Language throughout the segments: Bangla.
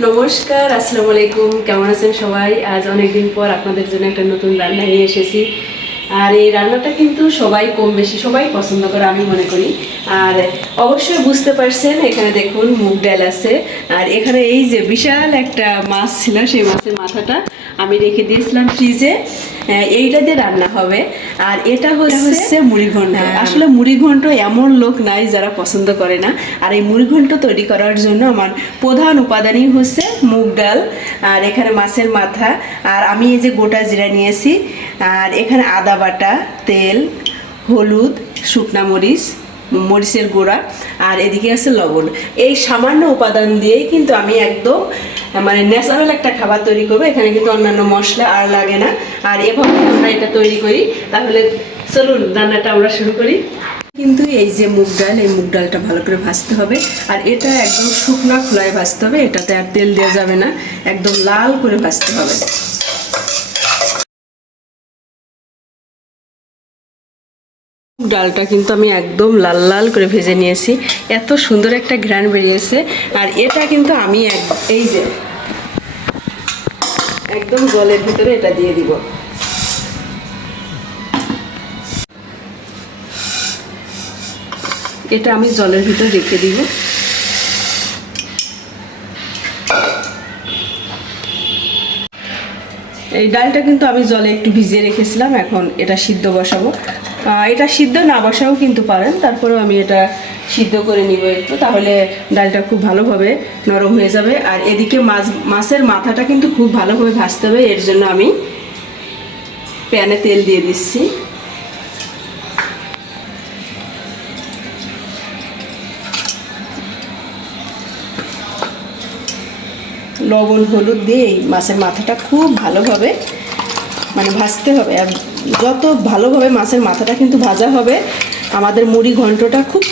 নমস্কার, আসসালামু আলাইকুম। কেমন আছেন সবাই? আজ অনেক দিন পর আপনাদের জন্য একটা নতুন রান্না নিয়ে এসেছি। আর এই রান্নাটা কিন্তু সবাই কম বেশি সবাই পছন্দ করে আমি মনে করি। আর অবশ্যই বুঝতে পারছেন, এখানে দেখুন মুগ ডাল আছে। আর এখানে এই যে বিশাল একটা মাছ ছিল, সেই মাছের মাথাটা আমি রেখে দিয়েছিলাম ফ্রিজে। এইটা দিয়ে রান্না হবে। আর এটা হচ্ছে মুড়িঘণ্ট। আসলে মুড়িঘণ্ট এমন লোক নাই যারা পছন্দ করে না। আর এই মুড়িঘণ্ট তৈরি করার জন্য আমার প্রধান উপাদানই হচ্ছে মুগ ডাল, আর এখানে মাছের মাথা, আর আমি এই যে গোটা জিরা নিয়েছি, আর এখানে আদা বাটা, তেল, হলুদ, শুকনা মরিচ, মরিচের গুঁড়া, আর এদিকে আছে লবণ। এই সামান্য উপাদান দিয়েই কিন্তু আমি একদম মানে ন্যাচারাল একটা খাবার তৈরি করবো। এখানে কিন্তু অন্যান্য মশলা আর লাগে না। আর এভাবে আমরা এটা তৈরি করি। তাহলে চলুন রান্নাটা আমরা শুরু করি। কিন্তু এই যে মুগ ডাল, এই মুগ ডালটা ভালো করে ভাজতে হবে। আর এটা একদম শুকনা খোলায় ভাজতে হবে, এটাতে আর তেল দেওয়া যাবে না, একদম লাল করে ভাজতে হবে। ডালটা কিন্তু আমি একদম লাল লাল করে ভেজে নিয়েছি, এত সুন্দর একটা ঘ্রাণ বেরিয়েছে। আর এটা কিন্তু আমি এই যে একদম জলের ভিতরে এটা দিয়ে দিব। এটা আমি জলের ভিতরে রেখে দিব। এই ডালটা কিন্তু আমি জলে একটু ভিজিয়ে রেখেছিলাম, এখন এটা সিদ্ধ বসাবো। এটা সিদ্ধ না বসাও কিন্তু পারেন, তারপরেও আমি এটা সিদ্ধ করে নিব একটু, তাহলে ডালটা খুব ভালোভাবে নরম হয়ে যাবে। আর এদিকে মাছের মাথাটা কিন্তু খুব ভালোভাবে ভাজতে হবে, এর জন্য আমি প্যানে তেল দিয়ে দিচ্ছি। লবণ হলুদ দিয়ে এই মাছের মাথাটা খুব ভালোভাবে মানে ভাজতে হবে। আর যত ভালোভাবে মাছের মাথাটা কিন্তু ভাজা হবে, আমাদের মুড়ি ঘন্টটা খুব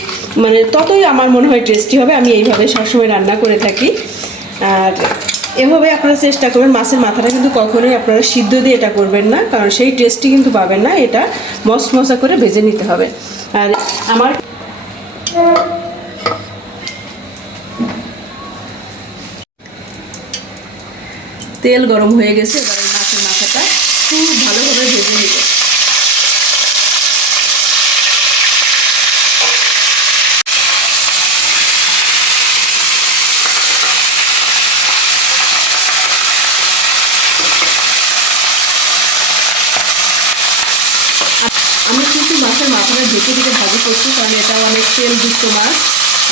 মানে ততই আমার মনে হয় টেস্টি হবে। আমি এইভাবে সবসময় রান্না করে থাকি। আর এভাবে আপনারা চেষ্টা করবেন। মাছের মাথাটা কিন্তু কখনোই আপনারা সিদ্ধ দিয়ে এটা করবেন না, কারণ সেই টেস্টি কিন্তু পাবেন না। এটা মশমশা করে ভেজে নিতে হবে। আর আমার তেল গরম হয়ে গেছে, এবার মাছের মাথাটা খুব ভালোভাবে ভেজে নিব। আমি কিন্তু মাছের মাথাটা ঢেকে ঢেকে ভাজি করছি, কারণ এটা অনেক তেলযুক্ত মাছ।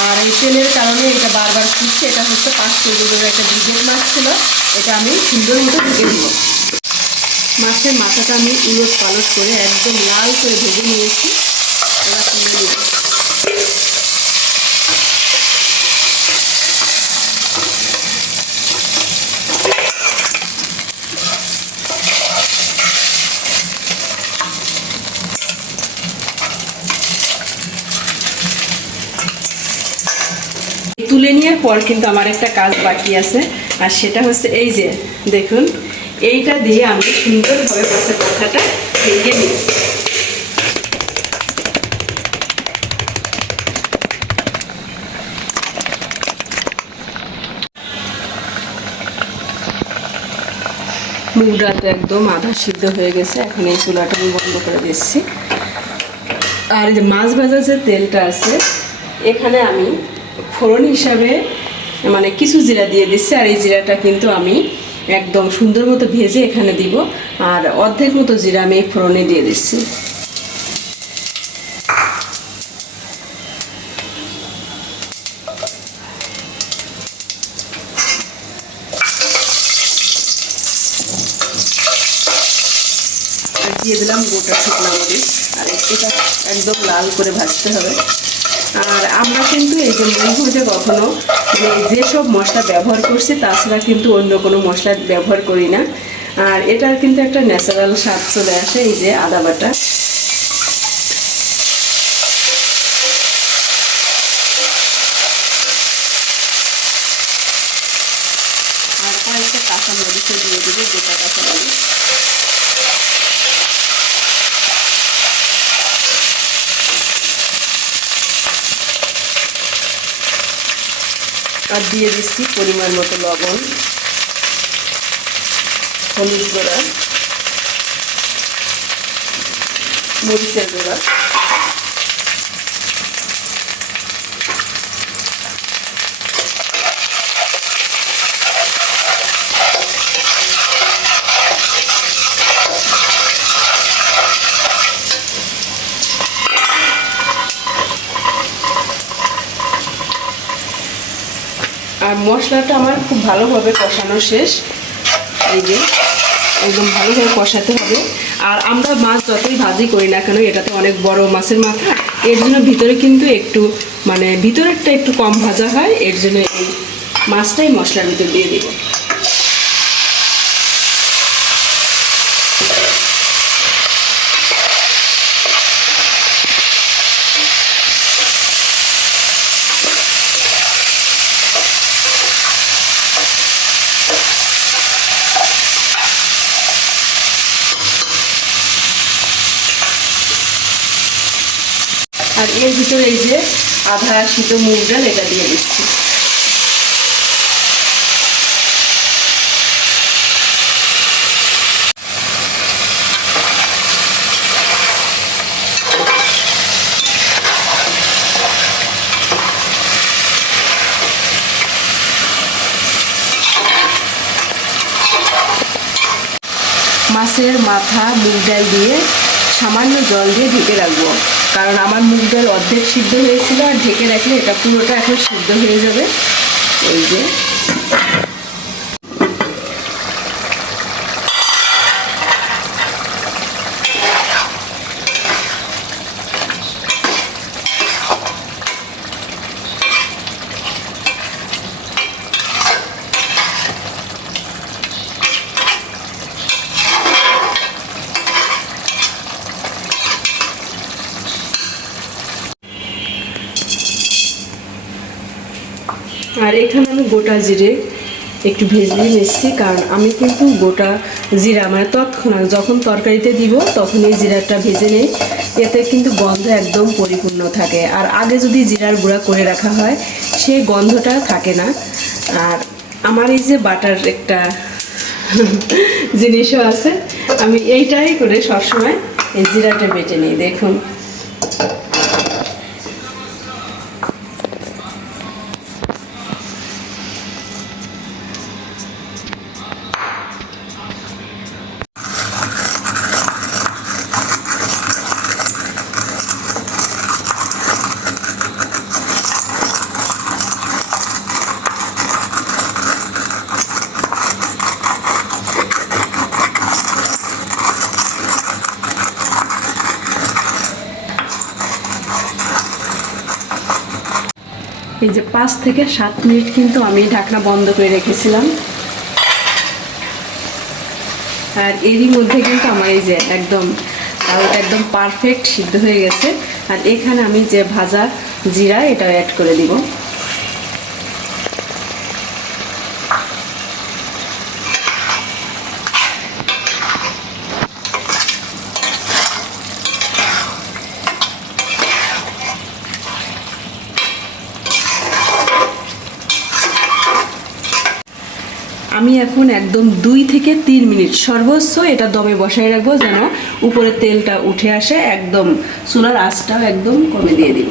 আর এই তেলের কারণে এটা বারবার ফুটছে। এটা হচ্ছে 5 কেজির একটা ব্রিগেড মাছ ছিল, এটা আমি সুন্দর মতো ঢেকে দিব। মাছের মাথাটা আমি উলট পালট করে একদম লাল করে ভেজে নিয়েছি, এবার তুলে নিব। তুলে নেওয়ার পর কিন্তু আমার একটা কাজ বাকি আছে, আর সেটা হচ্ছে এই যে দেখুন, এইটা দিয়ে আমি সুন্দরভাবে মাছের মাথাটা ভেঙে নিচ্ছি। মুগ ডালটা একদম আধা সিদ্ধ হয়ে গেছে, এখন এই চুলাটা আমি বন্ধ করে দিচ্ছি। আর এই যে মাছ ভাজার যে তেলটা আছে, এখানে আমি ফোড়ন হিসাবে মানে কিছু জিরা দিয়ে দিচ্ছি। আর এই জিরাটা কিন্তু আমি একদম সুন্দর মতো ভেজে এখানে দিব। আর অর্ধেক মতো জিরা আমি ফোড়নে দিয়ে দিচ্ছি। আর দিয়ে দিলাম গোটা শুকনো মরিচ। আর এটা একদম লাল করে ভাজতে হবে। আর আমরা কিন্তু এই যে মুড়িঘণ্টে কখনো মানে যেসব মশলা ব্যবহার করছি তাছাড়া কিন্তু অন্য কোনো মশলা ব্যবহার করি না। আর এটার কিন্তু একটা ন্যাচারাল স্বাদ চলে আসে। এই যে আদা বাটা, আর কয়েকটা কাঁচা মরিচও দিয়ে দেবো, গোটা কাঁচা মরিচ। আর দিয়ে দিচ্ছি পরিমাণ মতো লবণ, হলুদ গুঁড়া, মরিচের গুঁড়া, আর মশলাটা আমার খুব ভালোভাবে কষানো শেষ। এই যে একদম ভালোভাবে কষাতে হবে। আর আমরা মাছ যতই ভাজি করি না কেন, এটাতে অনেক বড় মাছের মাথা, এর জন্য ভিতরে কিন্তু একটু ভিতরেরটা একটু কম ভাজা হয়, এর জন্য এই মাছটাই মশলার ভিতর দিয়ে দিব। আর এর ভিতরে এই যে আধা সিদ্ধ মুগ ডাল এটা দিয়ে দিচ্ছি। মাছের মাথা মুগ ডাল দিয়ে সামান্য জল দিয়ে ঢেকে রাখবো, কারণ আমার মুগ ডাল অর্ধেক সিদ্ধ হয়েছিল, আর ঢেকে রাখলে এটা পুরোটা এখন সিদ্ধ হয়ে যাবে। এই যে আর এখানে আমি গোটা জিরে একটু ভেজে নিচ্ছি, কারণ আমি কিন্তু গোটা জিরা তৎক্ষণাৎ যখন তরকারিতে দিব তখন এই জিরাটা ভেজে নেই, এতে কিন্তু গন্ধ একদম পরিপূর্ণ থাকে। আর আগে যদি জিরার গুঁড়া করে রাখা হয় সেই গন্ধটা থাকে না। আর আমার এই যে বাটার একটা জিনিসও আছে, আমি এইটাই করে সবসময় এই জিরাটা বেটে নিই। দেখুন এই যে 5 থেকে 7 মিনিট কিন্তু আমি ঢাকনা বন্ধ করে রেখেছিলাম। আর এরই মধ্যে কিন্তু আমার এই যে একদম পারফেক্ট সিদ্ধ হয়ে গেছে। আর এখানে আমি যে ভাজা জিরা এটা অ্যাড করে দিব। আমি এখন একদম 2 থেকে 3 মিনিট সর্বোচ্চ এটা দমে বসায় রাখবো, যেন উপরে তেলটা উঠে আসে। একদম চুলার আঁচটাও একদম কমে দিয়ে দিব।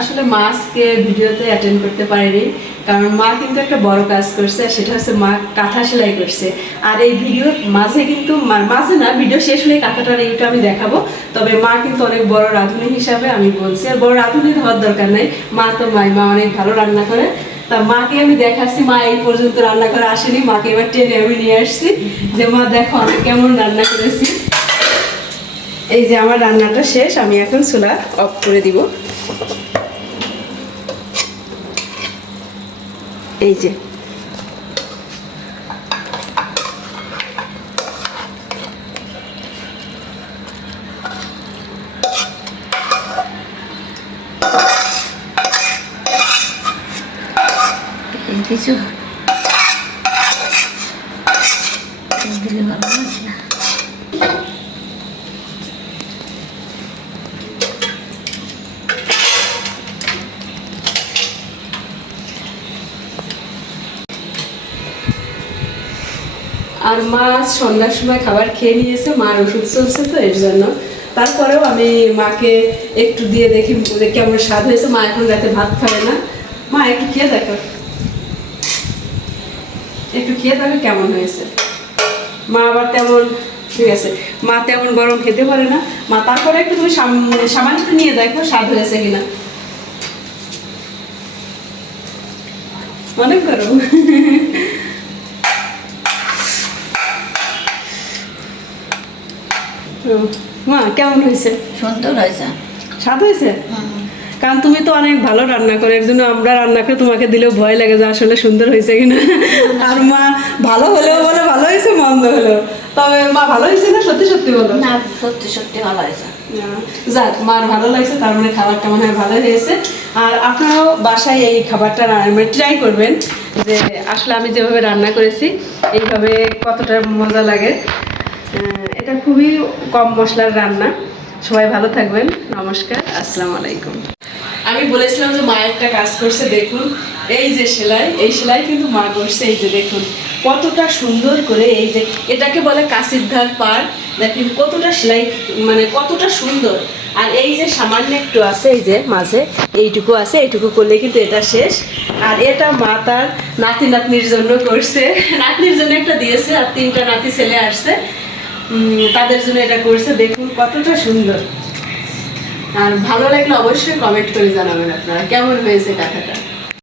আসলে মাছকে ভিডিওতে অ্যাটেন্ড করতে পারিনি, কারণ মা কিন্তু একটা বড় কাজ করছে, সেটা হচ্ছে মা কাঁথা সেলাই করছে। আর এই ভিডিওর মাঝে কিন্তু মাঝে না, ভিডিও শেষ হলে কাঁথাটার এইটা আমি দেখাবো। তবে মা কিন্তু অনেক বড় রাঁধুনি হিসাবে আমি বলছি, আর বড় রাঁধুনি হওয়ার দরকার নেই, মা তো মা অনেক ভালো রান্না করে। তা মাকে আমি দেখাচ্ছি, মা এই পর্যন্ত রান্না করে আসেনি, মাকে এবার টেনে আমি নিয়ে আসছি যে মা দেখো আমি কেমন রান্না করেছি। এই যে আমার রান্নাটা শেষ, আমি এখন চুলা অফ করে দিব। এই যে কিছু দিলে ভালো লাগছে না। আর মা সন্ধ্যার সময় খাবার খেয়ে নিয়েছে, মার ওষুধ চলছে তো এর জন্য। তারপরেও আমি মাকে একটু দিয়ে দেখি যে কেমন স্বাদ হয়েছে। মা এখন রাতে ভাত খাবে না, মা একটু খেয়ে দেখো, একটু খেয়ে দেখো কেমন হয়েছে। মা আবার তেমন, ঠিক আছে, মা তেমন গরম খেতে পারে না। মা তারপরে একটু তুমি সামান্য একটু নিয়ে দেখো স্বাদ হয়েছে কিনা। অনেক গরম। মা কেমন হয়েছে? সুন্দর হয়েছে। স্বাদ হয়েছে? কারণ তুমি তো অনেক ভালো রান্না করো, এর জন্য আমরা রান্না করে তোমাকে দিলেও ভয় লাগে যে আসলে সুন্দর হয়েছে কিনা। আর মা ভালো হলেও বলে ভালো হয়েছে, মন্দ হলেও। তবে মা ভালো হয়েছে না, সত্যি সত্যি বলো? না, সত্যি সত্যি ভালো হয়েছে। যাক, মার ভালো লাগছে, তার মানে খাবারটা মনে হয় ভালো হয়েছে। আর আপনারাও বাসায় এই খাবারটা ট্রাই করবেন, যে আসলে আমি যেভাবে রান্না করেছি এইভাবে কতটা মজা লাগে। এটা খুবই কম মশলার রান্না। সবাই ভালো থাকবেন, নমস্কার, আসসালামু আলাইকুম। আমি বলেছিলাম যে মা একটা কাজ করছে, দেখুন এই যে সেলাই, এই সেলাই কিন্তু মা করছে। এই যে দেখুন কতটা সুন্দর করে, এই যে এটাকে বলে কাশির ধার পার, দেখুন কতটা সেলাই, মানে কতটা সুন্দর। আর এই যে সামান্য একটু আছে, এই যে মাঝে এইটুকু আছে, এইটুকু করলে কিন্তু এটা শেষ। আর এটা মা তার নাতি নাতনির জন্য করছে, নাতনির জন্য একটা দিয়েছে, আর 3টা নাতি ছেলে আসছে, তাদের জন্য এটা করছে। দেখুন কতটা সুন্দর। আর ভালো লাগলে অবশ্যই কমেন্ট করে জানাবেন আপনারা কেমন হয়েছে কাঁথাটা।